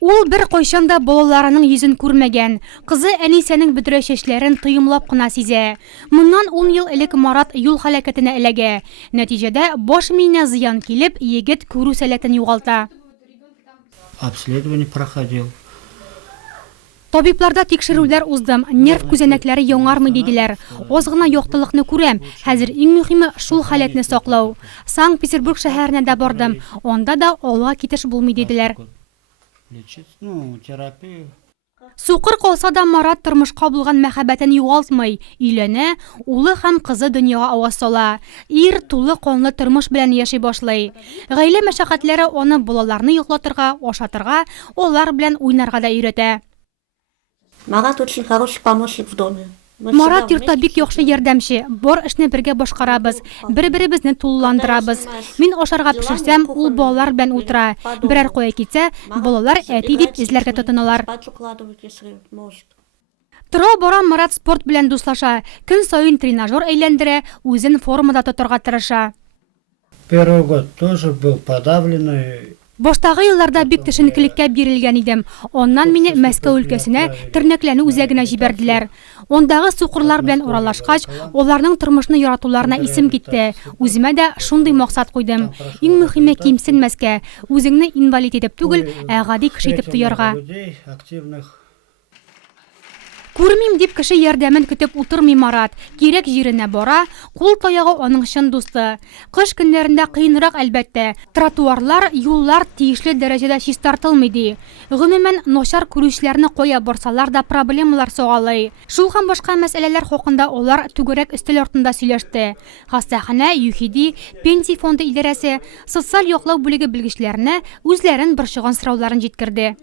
Ул бер кайчан да балаларының йөзен күрмәгән. Кызы Әнисәнең бөдрә чәчләрен тыйымлап кына сизә. Моннан 10 ел элек Марат юл һәлакәтенә эләгә. Нәтиҗәдә баш миенә зыян килеп, егет күрү сәләтен югалта. Обследование проходил. Табибларда тикшерүләр уздым, нерв күзәнәкләре яңармый диделәр. Аз гына яктылыкны күрәм. Хәзер иң мөһиме шул халәтне саклау. Санкт-Петербург шәһәренә дә бардым. Анда да алга китеш булмый диделәр. Лечить, терапию. Сукыр калса да Марат тормышка булган мәхәббәтен югалтмый. Өйләнә, улы һәм кызы дөньяга аваз сала. Ир тулы канлы тормыш белән яши башлый. Гаилә мәшәкатьләре аны балаларны йоклатырга, ашатырга, алар белән уйнарга да өйрәтә. Марат очень хороший помощник в доме. Марат йортта бик яхшы ярдәмче. Бар эшне бергә башкарабыз. Бер-беребезне тулыландырабыз. Мин ашарга пешерсәм, ул балалар белән утыра. Берәр кая китсә, балалар әти дип эзләргә тотыналар. Тора-бара Марат спорт белән дуслаша. Көн саен тренажер әйләндерә, үзен формада тотарга тырыша. Первый год тоже был подавленный. Баштагы елларда бик төшенкелеккә бирелгән идем. Оннан мине Мәскәү өлкәсенә тернәкләнү үзәгенә җибәрделәр. Ондагы сукырлар белән уралашкач, аларның тормышны яратуларына исем китте. Үземә дә шундый максат куйдым. Иң мөһиме кимсенмәскә, үзеңне инвалид итеп түгел, гади кеше итеп тоярга. Күрмим дип кеше ярдәмен көтеп утырмый Марат. Кирәк җиренә бара, кул таягы аның чын дусты. Кыш көннәрендә кыенрак әлбәттә. Тротуарлар, юллар тиешле дәрәҗәдә чистартылмый ди. Гомумән, начар күрүчеләрне кая барсалар да проблемалар согалый. Шул һәм башка мәсьәләләр хакында алар түгәрәк өстәл артында сөйләште. Хастаханә, ЮХИДИ, Пенсия фонды идарәсе, социаль яклау бүлеге белгечләренә үзләрен борчыган сорауларын җиткерде.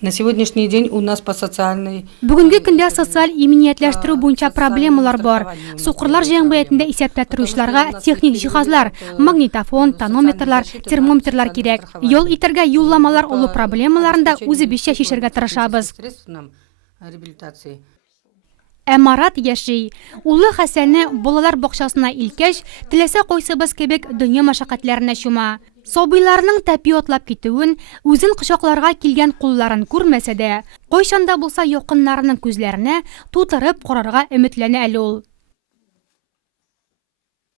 На сегодняшний день у нас по социальной... Бүгенге көндә социаль иминиятләштерү буенча проблемалар бар. Сукырлар җәмгыятендә исәптә торучыларга техник җиһазлар, магнитофон, тонометрлар, термометрлар кирәк. Юл итәргә юлламалар олы проблемаларын да үзебезчә чишәргә тырышабыз. Марат яши. Улы Хәсәнне балалар бакчасына илкәч, теләсә кайсыбыз кебек дөнья мәшәкатьләренә чума. Сабыйларның тәпи атлап китүен, үзен кочакларга килгән кулларын күрмәсә дә, кайчанда булса якыннарының күзләренә тутырып карарга өметләнә әле ул.